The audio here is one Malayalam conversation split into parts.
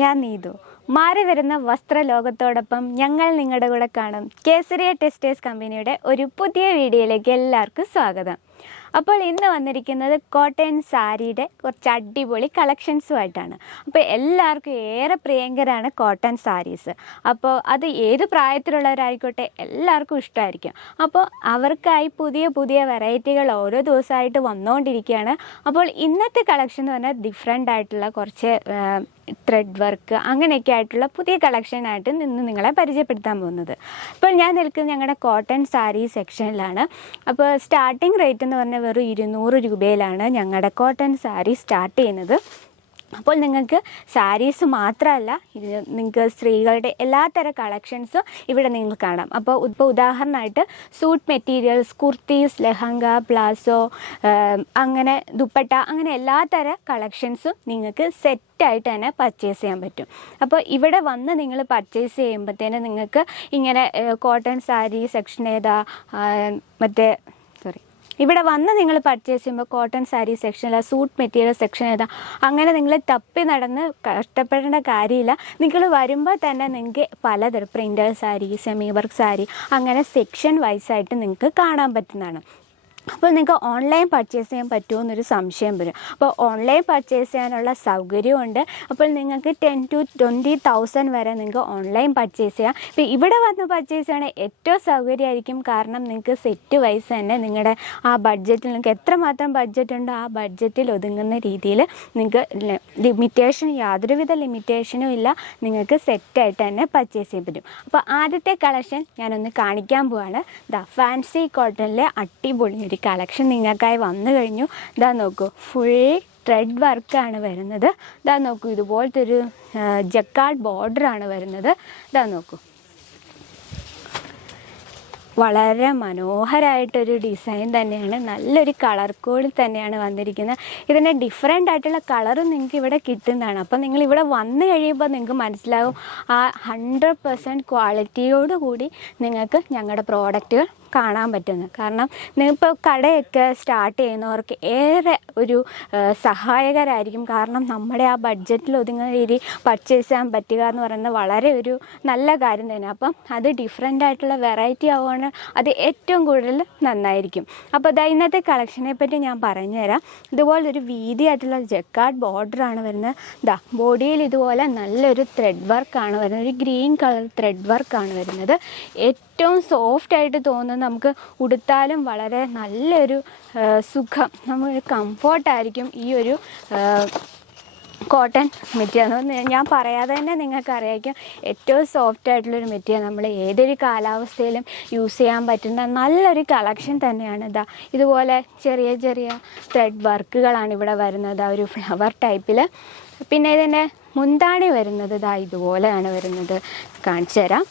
ഞാൻ നീതു. മാറി വരുന്ന വസ്ത്രലോകത്തോടൊപ്പം ഞങ്ങൾ നിങ്ങളുടെ കൂടെ കാണും. കേസരിയ ടെക്സ്റ്റൈൽസ് കമ്പനിയുടെ ഒരു പുതിയ വീഡിയോയിലേക്ക് എല്ലാവർക്കും സ്വാഗതം. അപ്പോൾ ഇന്ന് വന്നിരിക്കുന്നത് കോട്ടൺ സാരിയുടെ കുറച്ച് അടിപൊളി കളക്ഷൻസുമായിട്ടാണ്. അപ്പോൾ എല്ലാവർക്കും ഏറെ പ്രിയങ്കരാണ് കോട്ടൺ സാരീസ്. അപ്പോൾ അത് ഏത് പ്രായത്തിലുള്ളവരായിക്കോട്ടെ എല്ലാവർക്കും ഇഷ്ടമായിരിക്കും. അപ്പോൾ അവർക്കായി പുതിയ പുതിയ വെറൈറ്റികൾ ഓരോ ദിവസമായിട്ട് വന്നുകൊണ്ടിരിക്കുകയാണ്. അപ്പോൾ ഇന്നത്തെ കളക്ഷൻ എന്ന് പറഞ്ഞാൽ ഡിഫറെൻ്റ് ആയിട്ടുള്ള കുറച്ച് ത്രെഡ് വർക്ക് അങ്ങനെയൊക്കെ ആയിട്ടുള്ള പുതിയ കളക്ഷനായിട്ട് ഇന്ന് നിങ്ങളെ പരിചയപ്പെടുത്താൻ പോകുന്നത്. ഇപ്പോൾ ഞാൻ നിൽക്കുന്നത് ഞങ്ങളുടെ കോട്ടൺ സാരി സെക്ഷനിലാണ്. അപ്പോൾ സ്റ്റാർട്ടിംഗ് റേറ്റ് എന്ന് പറഞ്ഞാൽ വെറും 200 രൂപയിലാണ് ഞങ്ങളുടെ കോട്ടൺ സാരി സ്റ്റാർട്ട് ചെയ്യുന്നത്. അപ്പോൾ നിങ്ങൾക്ക് സാരീസ് മാത്രമല്ല, ഇത് നിങ്ങൾക്ക് സ്ത്രീകളുടെ എല്ലാത്തരം കളക്ഷൻസും ഇവിടെ നിങ്ങൾക്ക് കാണാം. അപ്പോൾ ഇപ്പോൾ ഉദാഹരണമായിട്ട് suit materials, kurtis, lehenga, palazzo, അങ്ങനെ ദുപ്പട്ട, അങ്ങനെ എല്ലാത്തരം കളക്ഷൻസും നിങ്ങൾക്ക് സെറ്റായിട്ട് തന്നെ പർച്ചേസ് ചെയ്യാൻ പറ്റും. അപ്പോൾ ഇവിടെ വന്ന് നിങ്ങൾ പർച്ചേസ് ചെയ്യുമ്പോഴത്തേന് നിങ്ങൾക്ക് ഇങ്ങനെ കോട്ടൺ സാരി സെക്ഷൻ ഏതാ, ഇവിടെ വന്ന് നിങ്ങൾ പർച്ചേസ് ചെയ്യുമ്പോൾ കോട്ടൺ സാരി സെക്ഷനില്ല, സൂട്ട് മെറ്റീരിയൽ സെക്ഷൻ ഏതാ, അങ്ങനെ നിങ്ങൾ തപ്പി നടന്ന് കഷ്ടപ്പെടേണ്ട കാര്യമില്ല. നിങ്ങൾ വരുമ്പോൾ തന്നെ നിങ്ങൾക്ക് പലതരം printed sari, semi work sari, അങ്ങനെ സെക്ഷൻ വൈസായിട്ട് നിങ്ങൾക്ക് കാണാൻ പറ്റുന്നതാണ്. അപ്പോൾ നിങ്ങൾക്ക് ഓൺലൈൻ പർച്ചേസ് ചെയ്യാൻ പറ്റുമോ എന്നൊരു സംശയം വരും. അപ്പോൾ ഓൺലൈൻ പർച്ചേസ് ചെയ്യാനുള്ള സൗകര്യമുണ്ട്. അപ്പോൾ നിങ്ങൾക്ക് 10,000 to 20,000 വരെ നിങ്ങൾക്ക് ഓൺലൈൻ പർച്ചേസ് ചെയ്യാം. ഇപ്പോൾ ഇവിടെ വന്ന് പർച്ചേസ് ചെയ്യുകയാണെങ്കിൽ ഏറ്റവും സൗകര്യമായിരിക്കും. കാരണം നിങ്ങൾക്ക് സെറ്റ് വൈസ് തന്നെ നിങ്ങളുടെ ആ ബഡ്ജറ്റിൽ, നിങ്ങൾക്ക് എത്രമാത്രം ബഡ്ജറ്റ് ഉണ്ടോ ആ ബഡ്ജറ്റിൽ ഒതുങ്ങുന്ന രീതിയിൽ നിങ്ങൾക്ക് ലിമിറ്റേഷൻ, യാതൊരുവിധ ലിമിറ്റേഷനും ഇല്ല, നിങ്ങൾക്ക് സെറ്റായിട്ട് തന്നെ പർച്ചേസ് ചെയ്യാൻ പറ്റും. അപ്പോൾ ആദ്യത്തെ കളക്ഷൻ ഞാനൊന്ന് കാണിക്കാൻ പോവാണ്. ഫാൻസി കോട്ടണിലെ അടിപൊളി ഒരു കളക്ഷൻ നിങ്ങൾക്കായി വന്നു കഴിഞ്ഞു. ഇതാ നോക്കൂ, ഫുൾ ത്രെഡ് വർക്കാണ് വരുന്നത്. ഇതാ നോക്കൂ, ഇതുപോലത്തെ ഒരു ജക്കാർഡ് ബോർഡറാണ് വരുന്നത്. ഇതാ നോക്കൂ, വളരെ മനോഹരമായിട്ടൊരു ഡിസൈൻ തന്നെയാണ്. നല്ലൊരു കളർ കോഡിൽ തന്നെയാണ് വന്നിരിക്കുന്നത്. ഇതിൻ്റെ ഡിഫറെൻ്റ് ആയിട്ടുള്ള കളറും നിങ്ങൾക്ക് ഇവിടെ കിട്ടുന്നതാണ്. അപ്പോൾ നിങ്ങളിവിടെ വന്നു കഴിയുമ്പോൾ നിങ്ങൾക്ക് മനസ്സിലാവും ആ 100% ക്വാളിറ്റിയോടുകൂടി നിങ്ങൾക്ക് ഞങ്ങളുടെ പ്രോഡക്റ്റുകൾ കാണാൻ പറ്റുന്നത്. കാരണം നിങ്ങളിപ്പോൾ കടയൊക്കെ സ്റ്റാർട്ട് ചെയ്യുന്നവർക്ക് ഏറെ ഒരു സഹായകരമായിരിക്കും. കാരണം നമ്മുടെ ആ ബഡ്ജറ്റിൽ ഒതുങ്ങുന്ന രീതി പർച്ചേസ് ചെയ്യാൻ പറ്റുക എന്ന് പറയുന്നത് വളരെ ഒരു നല്ല കാര്യം തന്നെ. അപ്പം അത് ഡിഫറെൻ്റ് ആയിട്ടുള്ള വെറൈറ്റി ആവുകയാണ്, അത് ഏറ്റവും കൂടുതൽ നന്നായിരിക്കും. അപ്പോൾ ഇന്നത്തെ കളക്ഷനെ പറ്റി ഞാൻ പറഞ്ഞുതരാം. ഇതുപോലൊരു വീതിയായിട്ടുള്ള ജക്കാർഡ് ബോർഡറാണ് വരുന്നത്. ബോഡിയിൽ ഇതുപോലെ നല്ലൊരു ത്രെഡ് വർക്കാണ് വരുന്നത്. ഒരു ഗ്രീൻ കളർ ത്രെഡ് വർക്കാണ് വരുന്നത്. ഏറ്റവും സോഫ്റ്റായിട്ട് തോന്നുന്നത്, നമുക്ക് ഉടുത്താലും വളരെ നല്ലൊരു സുഖം, നമുക്ക് കംഫോർട്ടായിരിക്കും ഈ ഒരു കോട്ടൺ മെറ്റീരിയൽ. ഞാൻ പറയാതെ തന്നെ നിങ്ങൾക്ക് അറിയായിരിക്കും, ഏറ്റവും സോഫ്റ്റ് ആയിട്ടുള്ളൊരു മെറ്റീരിയൽ, നമ്മൾ ഏതൊരു കാലാവസ്ഥയിലും യൂസ് ചെയ്യാൻ പറ്റുന്ന നല്ലൊരു കളക്ഷൻ തന്നെയാണ്. ഇതുപോലെ ചെറിയ ചെറിയ ത്രെഡ് വർക്കുകളാണ് ഇവിടെ വരുന്നത്, ഒരു ഫ്ലവർ ടൈപ്പിൽ. പിന്നെ ഇതിൻ്റെ മുന്താണി വരുന്നത് ഇതുപോലെയാണ് വരുന്നത്. കാണിച്ചു തരാം.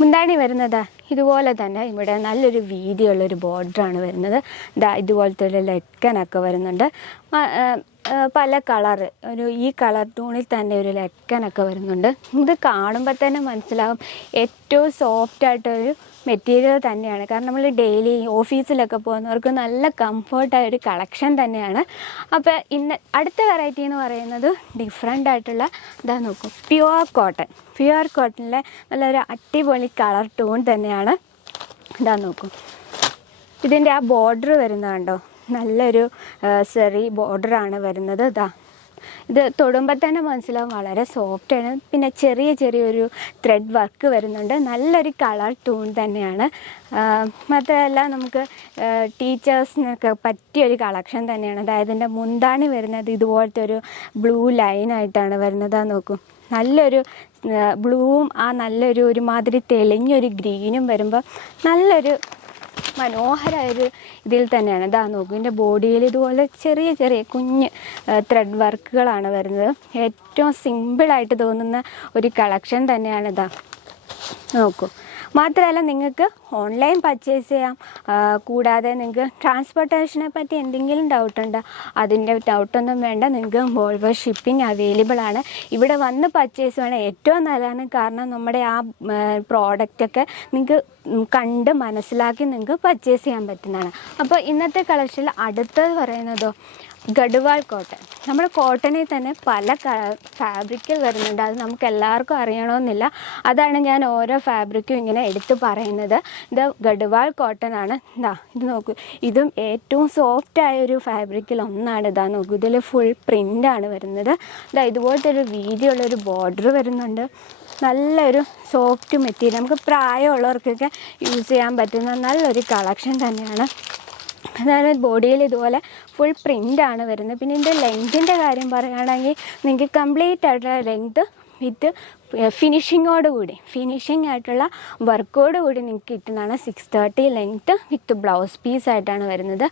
മുന്താണി വരുന്നത് ഇതുപോലെ തന്നെ ഇവിടെ നല്ലൊരു വീതിയുള്ളൊരു ബോർഡറാണ് വരുന്നത്. ഇതുപോലത്തെ ഒരു ലെക്കനൊക്കെ വരുന്നുണ്ട്. പല കളറ്, ഈ കളർ ടൂണിൽ തന്നെ ഒരു ലെക്കനൊക്കെ വരുന്നുണ്ട്. ഇത് കാണുമ്പോൾ തന്നെ മനസ്സിലാവും ഏറ്റവും സോഫ്റ്റായിട്ടൊരു മെറ്റീരിയൽ തന്നെയാണ്. കാരണം നമ്മൾ ഡെയിലി ഓഫീസിലൊക്കെ പോകുന്നവർക്ക് നല്ല കംഫർട്ടായൊരു കളക്ഷൻ തന്നെയാണ്. അപ്പോൾ അടുത്ത വെറൈറ്റി എന്ന് പറയുന്നത് ഡിഫറെൻ്റ് ആയിട്ടുള്ള നോക്കും, പ്യുവർ കോട്ടണിലെ നല്ലൊരു അടിപൊളി കളർ ടൂൺ തന്നെയാണ്. നോക്കും, ഇതിൻ്റെ ആ ബോർഡർ വരുന്നത് കണ്ടോ, നല്ലൊരു സെറി ബോർഡറാണ് വരുന്നത്. ഇത് തൊടുമ്പോൾ തന്നെ മനസ്സിലാവും വളരെ സോഫ്റ്റാണ്. പിന്നെ ചെറിയൊരു ത്രെഡ് വർക്ക് വരുന്നുണ്ട്. നല്ലൊരു കളർ ടൂൺ തന്നെയാണ്. മാത്രമല്ല നമുക്ക് ടീച്ചേഴ്സിനൊക്കെ പറ്റിയൊരു കളക്ഷൻ തന്നെയാണ്. ഇതിൻ്റെ മുന്താണി വരുന്നത് ഇതുപോലത്തെ ഒരു ബ്ലൂ ലൈനായിട്ടാണ് വരുന്നത്. നോക്കും, നല്ലൊരു ബ്ലൂവും ആ നല്ലൊരു ഒരുമാതിരി തെളിഞ്ഞൊരു ഗ്രീനും വരുമ്പോൾ നല്ലൊരു മനോഹരമായൊരു ഇതിൽ തന്നെയാണ്. നോക്കൂ, ഇതിൻ്റെ ബോഡിയിൽ ഇതുപോലെ ചെറിയ കുഞ്ഞ് ത്രെഡ് വർക്കുകളാണ് വരുന്നത്. ഏറ്റവും സിമ്പിളായിട്ട് തോന്നുന്ന ഒരു കളക്ഷൻ തന്നെയാണ്. നോക്കൂ, മാത്രമല്ല നിങ്ങൾക്ക് ഓൺലൈൻ പർച്ചേസ് ചെയ്യാം. കൂടാതെ നിങ്ങൾക്ക് ട്രാൻസ്പോർട്ടേഷനെ പറ്റി എന്തെങ്കിലും ഡൗട്ടുണ്ടോ, അതിൻ്റെ ഡൗട്ടൊന്നും വേണ്ട. നിങ്ങൾക്ക് വോൾവോ ഷിപ്പിംഗ് അവൈലബിൾ ആണ്. ഇവിടെ വന്ന് പർച്ചേസ് വേണം ഏറ്റവും നല്ലതാണ്. കാരണം നമ്മുടെ ആ പ്രോഡക്റ്റൊക്കെ നിങ്ങൾക്ക് കണ്ട് മനസ്സിലാക്കി നിങ്ങൾക്ക് പർച്ചേസ് ചെയ്യാൻ പറ്റുന്നതാണ്. അപ്പോൾ ഇന്നത്തെ കളക്ഷനിൽ അടുത്തത് പറയുന്നതോ ഗഡ്വാൾ കോട്ടൺ. നമ്മുടെ കോട്ടണിൽ തന്നെ പല ഫാബ്രിക്കുകൾ വരുന്നുണ്ട്. അത് നമുക്ക് എല്ലാവർക്കും അറിയണമെന്നില്ല. അതാണ് ഞാൻ ഓരോ ഫാബ്രിക്കും ഇങ്ങനെ എടുത്ത് പറയുന്നത്. ഇത് ഗഡ്വാൾ കോട്ടൺ ആണ്. ഇത് നോക്കൂ, ഇതും ഏറ്റവും സോഫ്റ്റായൊരു ഫാബ്രിക്കിൽ ഒന്നാണ്. ഇതാ നോക്കൂ, ഇതിൽ ഫുൾ പ്രിൻ്റാണ് വരുന്നത്. ഇതുപോലത്തെ ഒരു വീതിയുള്ളൊരു ബോർഡർ വരുന്നുണ്ട്. നല്ലൊരു സോഫ്റ്റ് മെറ്റീരിയൽ, നമുക്ക് പ്രായമുള്ളവർക്കൊക്കെ യൂസ് ചെയ്യാൻ പറ്റുന്ന നല്ലൊരു കളക്ഷൻ തന്നെയാണ്. അതായത് ബോഡിയിൽ ഇതുപോലെ ഫുൾ പ്രിൻ്റാണ് വരുന്നത്. പിന്നെ ഇതിൻ്റെ ലെങ്തിൻ്റെ കാര്യം പറയുകയാണെങ്കിൽ നിങ്ങൾക്ക് കംപ്ലീറ്റ് ആയിട്ടുള്ള ലെങ്ത് വിത്ത് ഫിനിഷിംഗ് ആയിട്ടുള്ള വർക്കോട് കൂടി നിങ്ങൾക്ക് കിട്ടുന്നതാണ്. 630 ലെങ്ത്ത് വിത്ത് ബ്ലൗസ് പീസായിട്ടാണ് വരുന്നത്.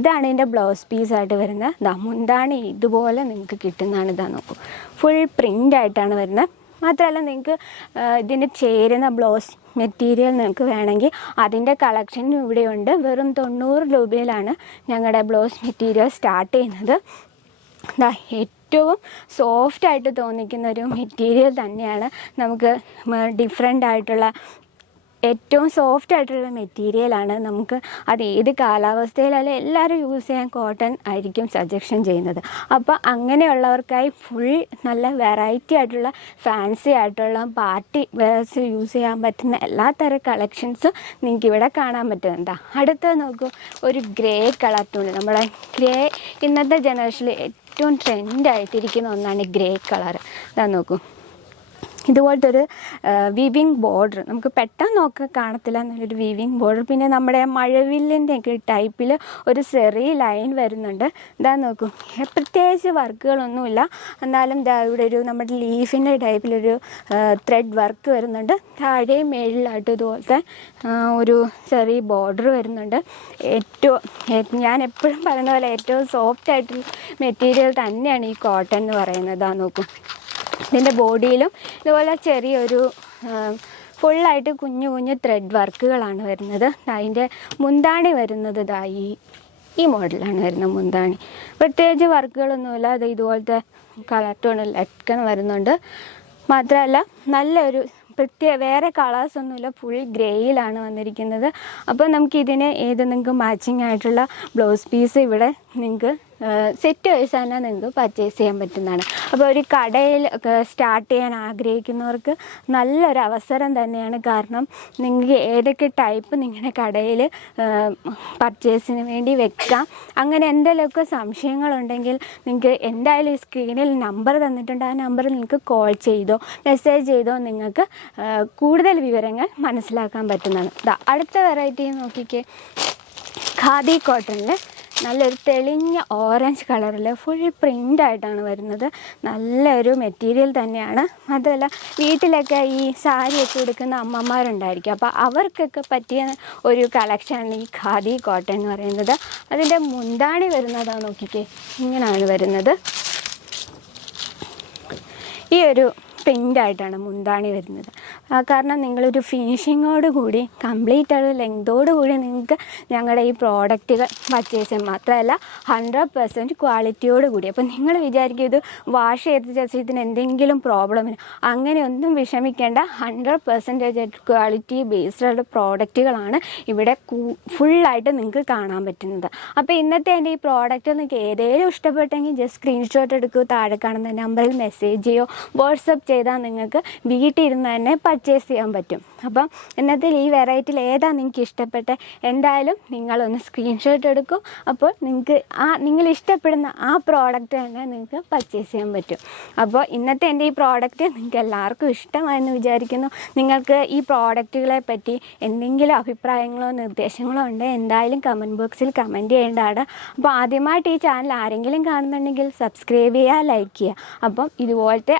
ഇതാണ് ഇതിൻ്റെ ബ്ലൗസ് പീസായിട്ട് വരുന്നത്. മുന്താണി ഇതുപോലെ നിങ്ങൾക്ക് കിട്ടുന്നതാണ്. നോക്കൂ, ഫുൾ പ്രിൻ്റായിട്ടാണ് വരുന്നത്. മാത്രമല്ല നിങ്ങൾക്ക് ഇതിന് ചേരുന്ന ബ്ലൗസ് മെറ്റീരിയൽ നിങ്ങൾക്ക് വേണമെങ്കിൽ അതിൻ്റെ കളക്ഷനും ഇവിടെയുണ്ട്. വെറും 90 രൂപയിലാണ് ഞങ്ങളുടെ ബ്ലൗസ് മെറ്റീരിയൽ സ്റ്റാർട്ട് ചെയ്യുന്നത്. ഏറ്റവും സോഫ്റ്റായിട്ട് തോന്നിക്കുന്ന ഒരു മെറ്റീരിയൽ തന്നെയാണ്. നമുക്ക് ഡിഫറെൻ്റ് ആയിട്ടുള്ള ഏറ്റവും സോഫ്റ്റ് ആയിട്ടുള്ള മെറ്റീരിയലാണ്. നമുക്ക് അത് ഏത് കാലാവസ്ഥയിലായാലും എല്ലാവരും യൂസ് ചെയ്യാൻ കോട്ടൺ ആയിരിക്കും സജഷൻ ചെയ്യുന്നത്. അപ്പോൾ അങ്ങനെയുള്ളവർക്കായി ഫുൾ നല്ല വെറൈറ്റി ആയിട്ടുള്ള ഫാൻസി ആയിട്ടുള്ള പാർട്ടി വെയർസ് യൂസ് ചെയ്യാൻ പറ്റുന്ന എല്ലാ തരം കളക്ഷൻസും നിങ്ങൾക്ക് ഇവിടെ കാണാൻ പറ്റുന്നുണ്ട്. അടുത്തത് നോക്കൂ, ഒരു ഗ്രേ കളർ തുണി. നമ്മുടെ ഗ്രേ ഇന്നത്തെ ജനറേഷനിൽ ഏറ്റവും ട്രെൻഡായിട്ടിരിക്കുന്ന ഒന്നാണ് ഗ്രേ കളർ. നോക്കൂ, ഇതുപോലത്തെ ഒരു വീവിങ് ബോർഡർ നമുക്ക് പെട്ടെന്ന് നോക്കാൻ കാണത്തില്ല എന്നൊരു വീവിങ് ബോർഡർ. പിന്നെ നമ്മുടെ മഴവില്ലിൻ്റെ ഒക്കെ ടൈപ്പിൽ ഒരു സെറി ലൈൻ വരുന്നുണ്ട്. നോക്കൂ, പ്രത്യേകിച്ച് വർക്കുകളൊന്നുമില്ല. എന്നാലും ഇവിടെ ഒരു നമ്മുടെ ലീഫിൻ്റെ ടൈപ്പിലൊരു ത്രെഡ് വർക്ക് വരുന്നുണ്ട്. താഴെയും മേളിലായിട്ട് ഇതുപോലത്തെ ഒരു സെറി ബോർഡർ വരുന്നുണ്ട്. ഞാൻ എപ്പോഴും പറയുന്ന പോലെ ഏറ്റവും സോഫ്റ്റ് ആയിട്ടുള്ള മെറ്റീരിയൽ തന്നെയാണ് ഈ കോട്ടൺ എന്ന് പറയുന്നത്. നോക്കൂ, ഇതിൻ്റെ ബോഡിയിലും ഇതുപോലെ ചെറിയൊരു ഫുള്ളായിട്ട് കുഞ്ഞു ത്രെഡ് വർക്കുകളാണ് വരുന്നത്. അതിൻ്റെ മുന്താണി വരുന്നത് ഈ മോഡലാണ് വരുന്നത്. മുന്താണി പ്രത്യേകിച്ച് വർക്കുകളൊന്നുമില്ല. ഇതുപോലത്തെ കളർ ടോൺ ലട്കൺ വരുന്നുണ്ട്. മാത്രമല്ല നല്ലൊരു വേറെ കളേഴ്സൊന്നുമില്ല, ഫുൾ ഗ്രേയിലാണ് വന്നിരിക്കുന്നത്. അപ്പോൾ നമുക്കിതിന് നിങ്ങൾക്ക് മാച്ചിങ് ആയിട്ടുള്ള ബ്ലൗസ് പീസ് ഇവിടെ നിങ്ങൾക്ക് സെറ്റ് വൈസ് തന്നെ നിങ്ങൾക്ക് പർച്ചേസ് ചെയ്യാൻ പറ്റുന്നതാണ്. അപ്പോൾ ഒരു കടയിൽ സ്റ്റാർട്ട് ചെയ്യാൻ ആഗ്രഹിക്കുന്നവർക്ക് നല്ലൊരു അവസരം തന്നെയാണ്. കാരണം നിങ്ങൾക്ക് ഏതൊക്കെ ടൈപ്പ് നിങ്ങളുടെ കടയിൽ പർച്ചേസിന് വേണ്ടി വെക്കാം. അങ്ങനെ എന്തെങ്കിലുമൊക്കെ സംശയങ്ങളുണ്ടെങ്കിൽ നിങ്ങൾക്ക് എന്തായാലും ഈ സ്ക്രീനിൽ നമ്പർ തന്നിട്ടുണ്ട്. ആ നമ്പറിൽ നിങ്ങൾക്ക് കോൾ ചെയ്തോ മെസ്സേജ് ചെയ്തോ നിങ്ങൾക്ക് കൂടുതൽ വിവരങ്ങൾ മനസ്സിലാക്കാൻ പറ്റുന്നതാണ്. അടുത്ത വെറൈറ്റി നോക്കിക്കേ, ഖാദി കോട്ടണിൽ നല്ലൊരു തെളിഞ്ഞ ഓറഞ്ച് കളറിൽ ഫുൾ പ്രിൻ്റായിട്ടാണ് വരുന്നത്. നല്ലൊരു മെറ്റീരിയൽ തന്നെയാണ്. അതുമല്ല വീട്ടിലൊക്കെ ഈ സാരിയൊക്കെ എടുക്കുന്ന അമ്മമാരുണ്ടായിരിക്കും. അപ്പോൾ അവർക്കൊക്കെ പറ്റിയ ഒരു കളക്ഷനാണ് ഈ ഖാദി കോട്ടൺ എന്ന് പറയുന്നത്. അതിൻ്റെ മുന്താണി വരുന്നതാണ് നോക്കിക്കേ, ഇങ്ങനെയാണ് വരുന്നത്. ഈ ഒരു പ്രിൻ്റായിട്ടാണ് മുന്താണി വരുന്നത്. കാരണം നിങ്ങളൊരു ഫിനിഷിങ്ങോട് കൂടി കംപ്ലീറ്റ് ആയിട്ട് ലെങ്തോട് കൂടി നിങ്ങൾക്ക് ഞങ്ങളുടെ ഈ പ്രോഡക്റ്റുകൾ പർച്ചേസ് ചെയ്യാം. മാത്രമല്ല 100% ക്വാളിറ്റിയോട് കൂടി. അപ്പോൾ നിങ്ങൾ വിചാരിക്കും ഇത് വാഷ് ചെയ്ത ശേഷം ഇതിന് എന്തെങ്കിലും പ്രോബ്ലം, അങ്ങനെയൊന്നും വിഷമിക്കേണ്ട. 100% ക്വാളിറ്റി ബേസ്ഡ് പ്രോഡക്റ്റുകളാണ് ഇവിടെ ഫുള്ളായിട്ട് നിങ്ങൾക്ക് കാണാൻ പറ്റുന്നത്. അപ്പോൾ ഇന്നത്തെ എൻ്റെ ഈ പ്രോഡക്റ്റ് നിങ്ങൾക്ക് ഏതെങ്കിലും ഇഷ്ടപ്പെട്ടെങ്കിൽ ജസ്റ്റ് സ്ക്രീൻഷോട്ട് എടുക്കൂ, താഴെ കാണുന്ന നമ്പറിൽ മെസ്സേജ് ചെയ്യോ വാട്സപ്പ് ചെയ്താൽ നിങ്ങൾക്ക് വീട്ടിൽ ഇരുന്ന് തന്നെ പർച്ചേസ് ചെയ്യാൻ പറ്റും. അപ്പം ഇന്നത്തെ ഈ വെറൈറ്റിയിൽ ഏതാണ് നിങ്ങൾക്ക് ഇഷ്ടപ്പെട്ട എന്തായാലും നിങ്ങളൊന്ന് സ്ക്രീൻഷോട്ട് എടുക്കും. അപ്പോൾ നിങ്ങൾക്ക് നിങ്ങൾ ഇഷ്ടപ്പെടുന്ന ആ പ്രോഡക്റ്റ് തന്നെ നിങ്ങൾക്ക് പർച്ചേസ് ചെയ്യാൻ പറ്റും. അപ്പോൾ ഇന്നത്തെ എൻ്റെ ഈ പ്രോഡക്റ്റ് നിങ്ങൾക്ക് എല്ലാവർക്കും ഇഷ്ടമായെന്ന് വിചാരിക്കുന്നു. നിങ്ങൾക്ക് ഈ പ്രോഡക്റ്റുകളെ പറ്റി എന്തെങ്കിലും അഭിപ്രായങ്ങളോ നിർദ്ദേശങ്ങളോ ഉണ്ടെങ്കിൽ എന്തായാലും കമൻറ്റ് ബോക്സിൽ കമൻറ്റ് ചെയ്യേണ്ടതാണ്. അപ്പോൾ ആദ്യമായിട്ട് ഈ ചാനൽ ആരെങ്കിലും കാണുന്നുണ്ടെങ്കിൽ സബ്സ്ക്രൈബ് ചെയ്യുക, ലൈക്ക് ചെയ്യുക. അപ്പം ഇതുപോലത്തെ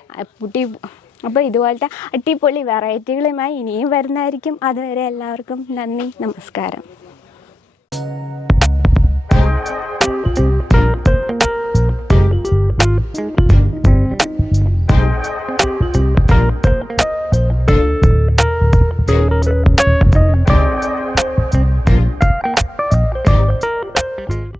അടിപൊളി വെറൈറ്റികളുമായി ഇനിയും വരുന്നതായിരിക്കും. അതുവരെ എല്ലാവർക്കും നന്ദി, നമസ്കാരം.